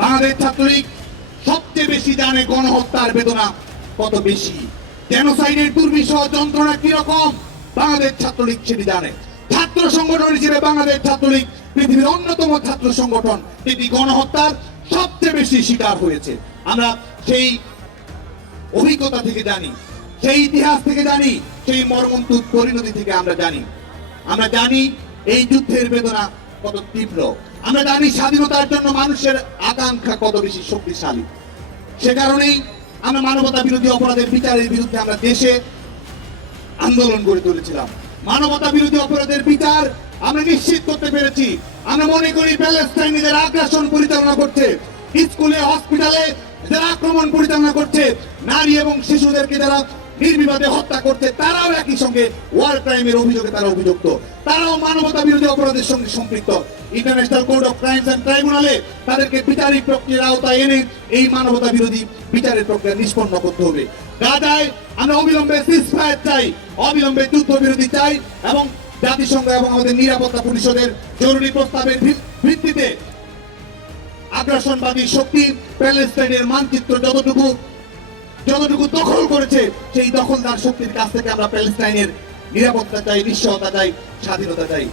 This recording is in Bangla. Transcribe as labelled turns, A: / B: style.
A: বাংলাদেশ ছাত্রলীগ সবচেয়ে বেশি জানে গণহত্যার বেদনা কত বেশি? জেনোসাইডের দুর্বিষহ যন্ত্রণা কীরকম? বাংলাদেশ ছাত্রলীগ সেটি জানে। ছাত্র সংগঠন হিসেবে বাংলাদেশ ছাত্রলীগ পৃথিবীর অন্যতম ছাত্র সংগঠন। যেটি গণহত্যার সবচেয়ে বেশি শিকার হয়েছে। আমরা সেই অভিজ্ঞতা থেকে জানি, সেই ইতিহাস থেকে জানি, সেই মর্মন্তুদ পরিণতি থেকে আমরা জানি। আমরা জানি এই যুদ্ধের বেদনা কত তীব্র। আমরা জানি স্বাধীনতার জন্য মানুষের আকাঙ্ক্ষা কত বেশি শক্তিশালী। সে কারণেই আমরা মানবতা বিরোধী অপরাধের বিচারের বিরুদ্ধে আমরা দেশে আন্দোলন গড়ে তুলেছিলাম। মানবতা বিরোধী অপরাধের বিচার আমরা নিশ্চিত করতে পেরেছি। আমরা মনে করি প্যালেস্টাইন যারা আগ্রাসন পরিচালনা করছে, স্কুলে, হসপিটালে যারা আক্রমণ পরিচালনা করছে, নারী এবং শিশুদেরকে যারা নির্বিবাদে হত্যা করছে তারাও একই সঙ্গে ওয়ার ক্রাইমের অভিযোগে তারা অভিযুক্ত। তারাও মানবতা বিরোধী অপরাধের সঙ্গে সম্পৃক্ত। International court of crimes and ট্রাইব্যুনালে তাদেরকে বিচারিক প্রক্রিয়ার আওতায় এনে এই মানবতা বিরোধী বিচারের প্রক্রিয়া নিষ্পন্ন করতে হবে। গাজায় আমরা অবিলম্বে সিজফায়ার চাই, অবিলম্বে যুদ্ধ বিরোধী চাই এবং জাতিসংঘ এবং আমাদের নিরাপত্তা পরিষদের জরুরি প্রস্তাবের ভিত- ভিত্তিতে আগ্রাসনবাদী শক্তি, প্যালেস্টাইনের মানচিত্র যতটুকু যতটুকু দখল করেছে, সেই দখলদার শক্তির কাছ থেকে আমরা প্যালেস্টাইনের নিরাপত্তা চাই, নিশ্চয়তা চাই, স্বাধীনতা চাই।